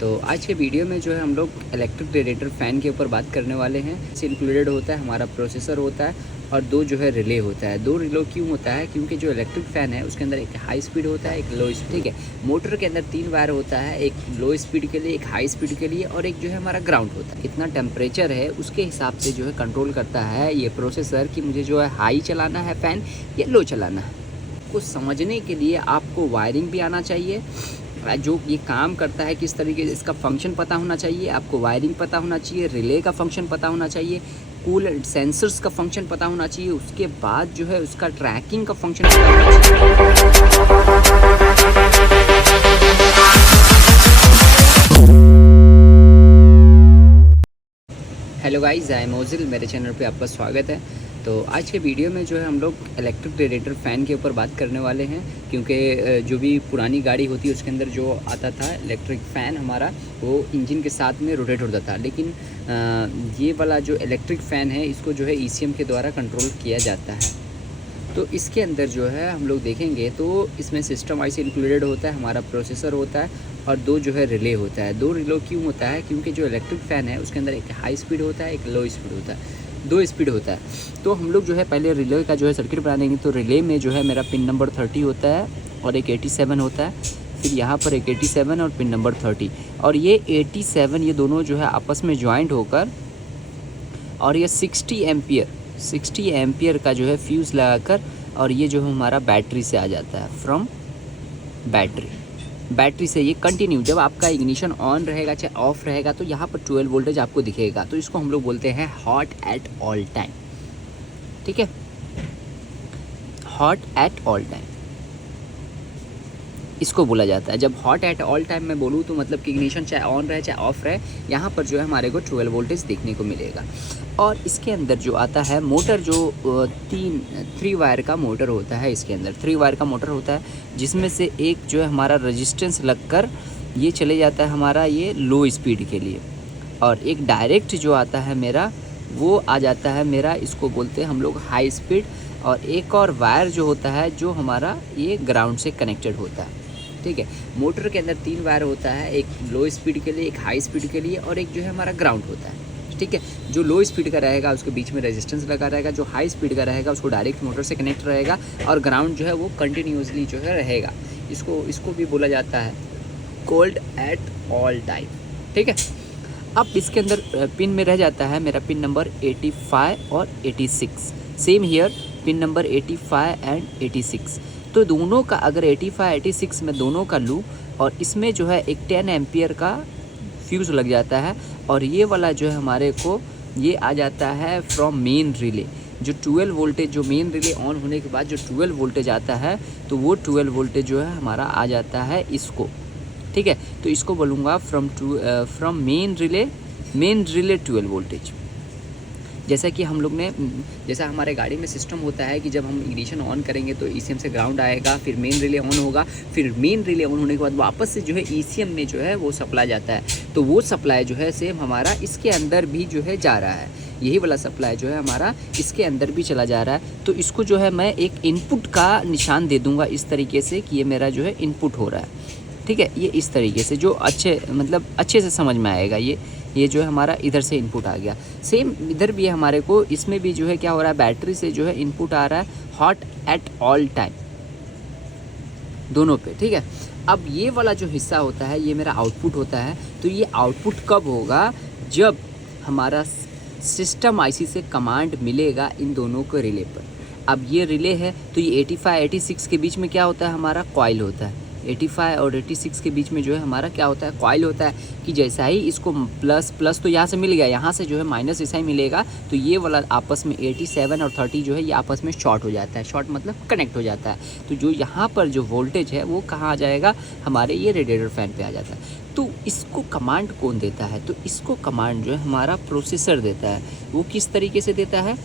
तो आज के वीडियो में जो है हम लोग इलेक्ट्रिक रेडिएटर फ़ैन के ऊपर बात करने वाले हैं। इससे इंक्लूडेड होता है हमारा प्रोसेसर होता है और दो जो है रिले होता है। दो रिले क्यों होता है? क्योंकि जो इलेक्ट्रिक फ़ैन है उसके अंदर एक हाई स्पीड होता है, एक लो स्पीड। ठीक है, मोटर के अंदर 3 वायर होता है, एक लो स्पीड के लिए, एक हाई स्पीड के लिए और एक जो है हमारा ग्राउंड होता है। इतना टेम्परेचर है उसके हिसाब से जो है कंट्रोल करता है ये प्रोसेसर कि मुझे जो है हाई चलाना है फ़ैन या लो चलाना है। कुछ समझने के लिए आपको वायरिंग भी आना चाहिए, जो ये काम करता है किस तरीके से इसका फंक्शन पता होना चाहिए, आपको वायरिंग पता होना चाहिए, रिले का फंक्शन पता होना चाहिए, कूल सेंसर्स का फंक्शन पता होना चाहिए, उसके बाद जो है उसका ट्रैकिंग का फंक्शन पता होना चाहिए। Hello guys, I am Ozil, मेरे चैनल पे आपका स्वागत है। तो आज के वीडियो में जो है हम लोग इलेक्ट्रिक रेडिएटर फ़ैन के ऊपर बात करने वाले हैं, क्योंकि जो भी पुरानी गाड़ी होती है उसके अंदर जो आता था इलेक्ट्रिक फ़ैन हमारा, वो इंजन के साथ में रोटेट होता था। लेकिन ये वाला जो इलेक्ट्रिक फ़ैन है इसको जो है ECM के द्वारा कंट्रोल किया जाता है। तो इसके अंदर जो है हम लोग देखेंगे तो इसमें सिस्टम IC इंक्लूडेड होता है, हमारा प्रोसेसर होता है और दो जो है रिले होता है। दो रिले क्यों होता है? क्योंकि जो इलेक्ट्रिक फ़ैन है उसके अंदर एक हाई स्पीड होता है, एक लो स्पीड होता है, दो स्पीड होता है। तो हम लोग जो है पहले रिले का जो है सर्किट बना देंगे। तो रिले में जो है मेरा पिन नंबर 30 होता है और एक 87 होता है, फिर यहाँ पर एक 87 और पिन नंबर 30, और ये 87 ये दोनों जो है आपस में ज्वाइंट होकर और ये 60 एम्पियर का जो है फ्यूज़ लगाकर, और ये जो हमारा बैटरी से आ जाता है, फ्रॉम बैटरी से ये कंटिन्यू जब आपका इग्निशन ऑन रहेगा चाहे ऑफ रहेगा तो यहाँ पर 12 वोल्टेज आपको दिखेगा। तो इसको हम लोग बोलते हैं हॉट एट ऑल टाइम। ठीक है, हॉट एट ऑल टाइम इसको बोला जाता है। जब हॉट एट ऑल टाइम मैं बोलूँ तो मतलब कि इग्निशन चाहे ऑन रहे चाहे ऑफ रहे, यहाँ पर जो है हमारे को 12 वोल्टेज देखने को मिलेगा। और इसके अंदर जो आता है मोटर, जो 3 वायर का मोटर होता है, इसके अंदर 3 वायर का मोटर होता है, जिसमें से एक जो है हमारा रेजिस्टेंस लगकर ये चले जाता है हमारा ये लो स्पीड के लिए, और एक डायरेक्ट जो आता है मेरा वो आ जाता है मेरा, इसको बोलते हैं हम लोग हाई स्पीड, और एक और वायर जो होता है जो हमारा ये ग्राउंड से कनेक्टेड होता है। ठीक है, मोटर के अंदर 3 वायर होता है, एक लो स्पीड के लिए, एक हाई स्पीड के लिए और एक जो है हमारा ग्राउंड होता है। ठीक है, जो लो स्पीड का रहेगा उसके बीच में रेजिस्टेंस लगा रहेगा, जो हाई स्पीड का रहेगा उसको डायरेक्ट मोटर से कनेक्ट रहेगा, और ग्राउंड जो है वो कंटिन्यूसली जो है रहेगा। इसको भी बोला जाता है कोल्ड एट ऑल टाइम। ठीक है, अब इसके अंदर पिन में रह जाता है मेरा पिन नंबर 85 और 86, same here pin number 85 and 86। तो दोनों का अगर 85 86 में दोनों का लूँ और इसमें जो है एक 10 एम्पियर का फ्यूज़ लग जाता है, और ये वाला जो है हमारे को ये आ जाता है फ्रॉम मेन रिले। जो 12 वोल्टेज, जो मेन रिले ऑन होने के बाद जो 12 वोल्टेज आता है, तो वो 12 वोल्टेज जो है हमारा आ जाता है इसको। ठीक है, तो इसको बोलूँगा फ्रॉम मेन रिले 12 वोल्टेज। जैसा कि हम लोग ने, जैसा हमारे गाड़ी में सिस्टम होता है कि जब हम इग्निशन ऑन करेंगे तो ECM से ग्राउंड आएगा, फिर मेन रिले ऑन होगा, फिर मेन रिले ऑन होने के बाद वापस से जो है ECM में जो है वो सप्लाई जाता है। तो वो सप्लाई जो है सेम हमारा इसके अंदर भी जो है जा रहा है, यही वाला सप्लाई जो है हमारा इसके अंदर भी चला जा रहा है। तो इसको जो है मैं एक इनपुट का निशान दे दूँगा इस तरीके से कि ये मेरा जो है इनपुट हो रहा है। ठीक है, ये इस तरीके से जो अच्छे से समझ में आएगा। ये जो है हमारा इधर से इनपुट आ गया, सेम इधर भी है हमारे को, इसमें भी जो है क्या हो रहा है, बैटरी से जो है इनपुट आ रहा है हॉट एट ऑल टाइम दोनों पे। ठीक है, अब ये वाला जो हिस्सा होता है ये मेरा आउटपुट होता है। तो ये आउटपुट कब होगा? जब हमारा सिस्टम IC से कमांड मिलेगा इन दोनों को रिले पर। अब ये रिले है तो ये 85 86 के बीच में क्या होता है, हमारा कॉइल होता है। 85 और 86 के बीच में जो है हमारा क्या होता है, कॉइल होता है। कि जैसा ही इसको प्लस तो यहाँ से मिल गया, यहाँ से जो है माइनस ऐसा ही मिलेगा, तो ये वाला आपस में 87 और 30 जो है ये आपस में शॉर्ट हो जाता है। शॉर्ट मतलब कनेक्ट हो जाता है। तो जो यहाँ पर जो वोल्टेज है वो कहाँ आ जाएगा, हमारे ये रेडिएटर फ़ैन पे आ जाता है। तो इसको कमांड कौन देता है? तो इसको कमांड जो है हमारा प्रोसेसर देता है। वो किस तरीके से देता है?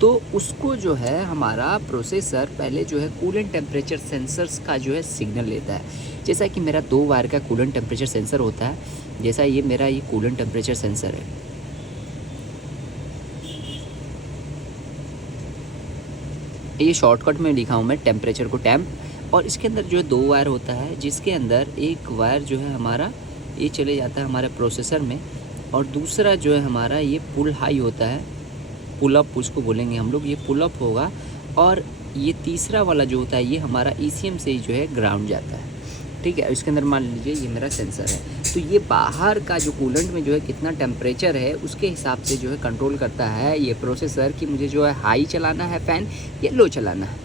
तो उसको जो है हमारा प्रोसेसर पहले जो है कूलेंट टेम्परेचर सेंसर्स का जो है सिग्नल लेता है। जैसा कि मेरा 2 वायर का कूलेंट टेम्परेचर सेंसर होता है, जैसा ये मेरा ये कूलेंट टेम्परेचर सेंसर है। ये शॉर्टकट में लिखा हूँ मैं टेम्परेचर को टेम्प, और इसके अंदर जो है 2 वायर होता है, जिसके अंदर एक वायर जो है हमारा ये चले जाता है हमारे प्रोसेसर में, और दूसरा जो है हमारा ये पुल हाई होता है, पुल अप उसको बोलेंगे हम लोग, ये पुल अप होगा। और ये तीसरा वाला जो होता है ये हमारा ECM से ही जो है ग्राउंड जाता है, ठीक है। इसके अंदर मान लीजिए ये मेरा सेंसर है, तो ये बाहर का जो कूलेंट में जो है कितना टेम्परेचर है उसके हिसाब से जो है कंट्रोल करता है ये प्रोसेसर कि मुझे जो है हाई चलाना है फ़ैन या लो चलाना है,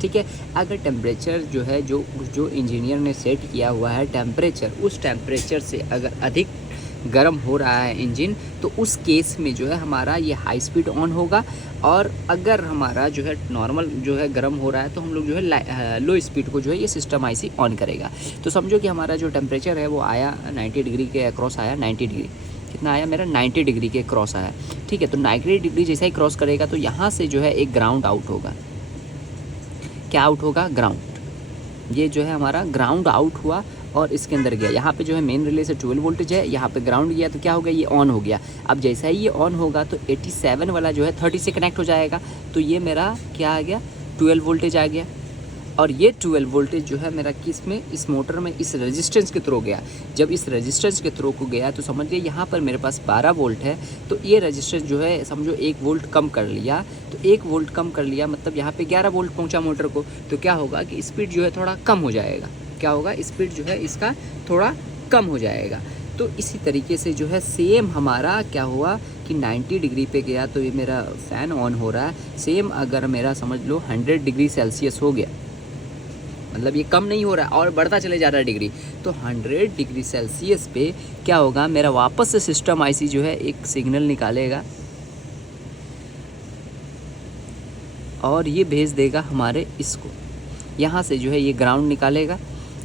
ठीक है। अगर टेम्परेचर जो है जो इंजीनियर ने सेट किया हुआ है टेम्परेचर, उस टेम्परेचर से अगर अधिक गर्म हो रहा है इंजन, तो उस केस में जो है हमारा ये हाई स्पीड ऑन होगा। और अगर हमारा जो है नॉर्मल जो है गर्म हो रहा है तो हम लोग जो है लो स्पीड को जो है ये सिस्टम IC ऑन करेगा। तो समझो कि हमारा जो टेम्परेचर है वो आया 90 डिग्री के अक्रॉस आया, 90 डिग्री कितना आया मेरा, 90 डिग्री के क्रॉस आया, ठीक है। तो 90 डिग्री जैसा ही क्रॉस करेगा तो यहाँ से जो है एक ग्राउंड आउट होगा। क्या आउट होगा? ग्राउंड। ये जो है हमारा ग्राउंड आउट हुआ और इसके अंदर गया। यहाँ पे जो है मेन रिले से 12 वोल्टेज है, यहाँ पे ग्राउंड गया तो क्या हो गया, ये ऑन हो गया। अब जैसा ही ये ऑन होगा तो 87 वाला जो है 30 से कनेक्ट हो जाएगा, तो ये मेरा क्या आ गया, 12 वोल्टेज आ गया। और ये 12 वोल्टेज जो है मेरा किस में, इस मोटर में इस रेजिस्टेंस के थ्रू गया। जब इस रेजिस्टेंस के थ्रू को गया तो समझिए यहाँ पर मेरे पास 12 वोल्ट है, तो ये रेजिस्टेंस जो है समझो 1 वोल्ट कम कर लिया, तो 1 वोल्ट कम कर लिया मतलब यहाँ पे 11 वोल्ट पहुँचा मोटर को। तो क्या होगा कि स्पीड जो है थोड़ा कम हो जाएगा, क्या होगा, स्पीड जो है इसका थोड़ा कम हो जाएगा। तो इसी तरीके से जो है सेम हमारा क्या हुआ कि 90 डिग्री पे गया तो ये मेरा फ़ैन ऑन हो रहा है। सेम अगर मेरा समझ लो 100 डिग्री सेल्सियस हो गया, मतलब ये कम नहीं हो रहा है और बढ़ता चले जा रहा है डिग्री, तो 100 डिग्री सेल्सियस पे क्या होगा, मेरा वापस से सिस्टम IC जो है एक सिग्नल निकालेगा और ये भेज देगा हमारे इसको। यहाँ से जो है ये ग्राउंड निकालेगा,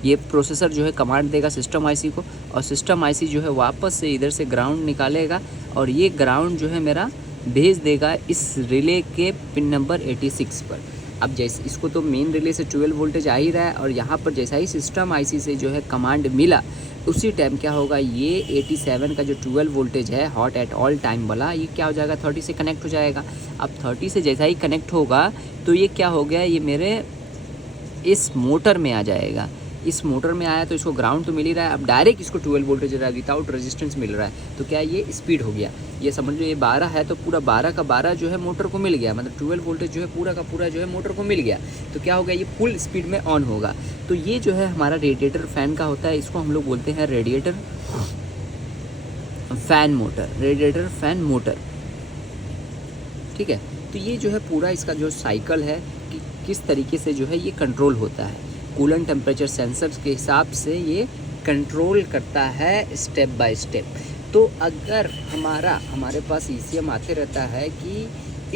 ये प्रोसेसर जो है कमांड देगा सिस्टम IC को, और सिस्टम IC जो है वापस से इधर से ग्राउंड निकालेगा और ये ग्राउंड जो है मेरा भेज देगा इस रिले के पिन नंबर 86 पर। अब जैसे इसको तो मेन रिले से 12 वोल्टेज आ ही रहा है, और यहाँ पर जैसा ही सिस्टम IC से जो है कमांड मिला उसी टाइम क्या होगा, ये 87 का जो 12 वोल्टेज है हॉट एट ऑल टाइम वाला, ये क्या हो जाएगा, 30 से कनेक्ट हो जाएगा। अब 30 से जैसा ही कनेक्ट होगा तो ये क्या हो गया, ये मेरे इस मोटर में आ जाएगा। इस मोटर में आया तो इसको ग्राउंड तो मिल ही रहा है, अब डायरेक्ट इसको 12 वोल्टेज रहा है, विदाउट रेजिस्टेंस मिल रहा है, तो क्या ये स्पीड हो गया। ये समझ लो ये 12 है तो पूरा 12 का 12 जो है मोटर को मिल गया, मतलब 12 वोल्टेज जो है पूरा का पूरा जो है मोटर को मिल गया। तो क्या होगा, ये फुल स्पीड में ऑन होगा। तो ये जो है हमारा रेडिएटर फ़ैन का होता है, इसको हम लोग बोलते हैं radiator fan motor, radiator fan motor, ठीक है। तो ये जो है पूरा इसका जो साइकिल है कि किस तरीके से जो है ये कंट्रोल होता है, कूलेंट टेम्परेचर सेंसर्स के हिसाब से ये कंट्रोल करता है स्टेप बाय स्टेप। तो अगर हमारे पास ECM आते रहता है कि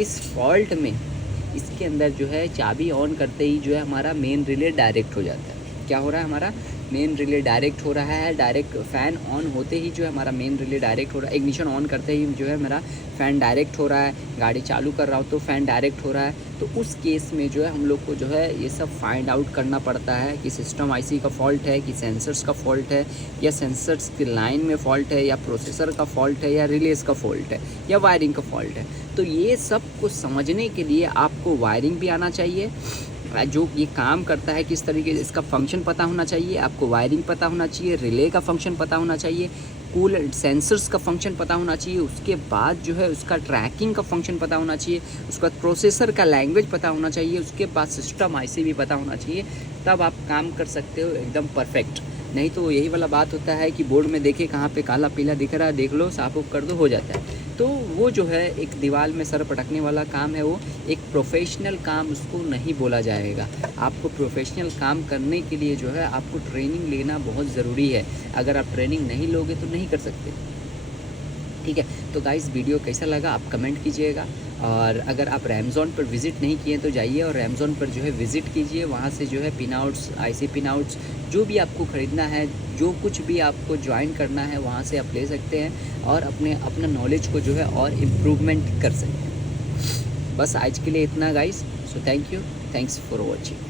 इस फॉल्ट में इसके अंदर जो है चाबी ऑन करते ही जो है हमारा मेन रिले डायरेक्ट हो जाता है। क्या हो रहा है, हमारा मेन रिले डायरेक्ट हो रहा है, डायरेक्ट फ़ैन ऑन होते ही जो है हमारा मेन रिले डायरेक्ट हो रहा है, इग्निशन ऑन करते ही जो है मेरा फ़ैन डायरेक्ट हो रहा है, गाड़ी चालू कर रहा हूँ तो फ़ैन डायरेक्ट हो रहा है। तो उस केस में जो है हम लोग को जो है ये सब फाइंड आउट करना पड़ता है कि सिस्टम IC का फॉल्ट है कि सेंसर्स का फॉल्ट है, या सेंसर्स की लाइन में फॉल्ट है, या प्रोसेसर का फॉल्ट है, या रिलेस का फॉल्ट है, या वायरिंग का फॉल्ट है। तो ये सब कुछ समझने के लिए आपको वायरिंग भी आना चाहिए, जो ये काम करता है किस तरीके से इसका फंक्शन पता होना चाहिए, आपको वायरिंग पता होना चाहिए, रिले का फंक्शन पता होना चाहिए, कूल सेंसर्स का फंक्शन पता होना चाहिए, उसके बाद जो है उसका ट्रैकिंग का फंक्शन पता होना चाहिए, उसका प्रोसेसर का लैंग्वेज पता होना चाहिए, उसके बाद सिस्टम IC भी पता होना चाहिए, तब आप काम कर सकते हो एकदम परफेक्ट। नहीं तो यही वाला बात होता है कि बोर्ड में देखे कहाँ पे काला पीला दिख रहा है, देख लो साफ कर दो, हो जाता है। तो वो जो है एक दीवार में सर पटकने वाला काम है, वो एक प्रोफेशनल काम उसको नहीं बोला जाएगा। आपको प्रोफेशनल काम करने के लिए जो है आपको ट्रेनिंग लेना बहुत ज़रूरी है, अगर आप ट्रेनिंग नहीं लोगे तो नहीं कर सकते, ठीक है। तो गाइस वीडियो कैसा लगा आप कमेंट कीजिएगा, और अगर आप रैमज़ॉन पर विज़िट नहीं किए तो जाइए और रैमज़ॉन पर जो है विज़िट कीजिए, वहाँ से जो है pin outs, IC pin outs जो भी आपको ख़रीदना है, जो कुछ भी आपको ज्वाइन करना है वहाँ से आप ले सकते हैं और अपना नॉलेज को जो है और इम्प्रूवमेंट कर सकते हैं। बस आज के लिए इतना guys, so thanks for watching.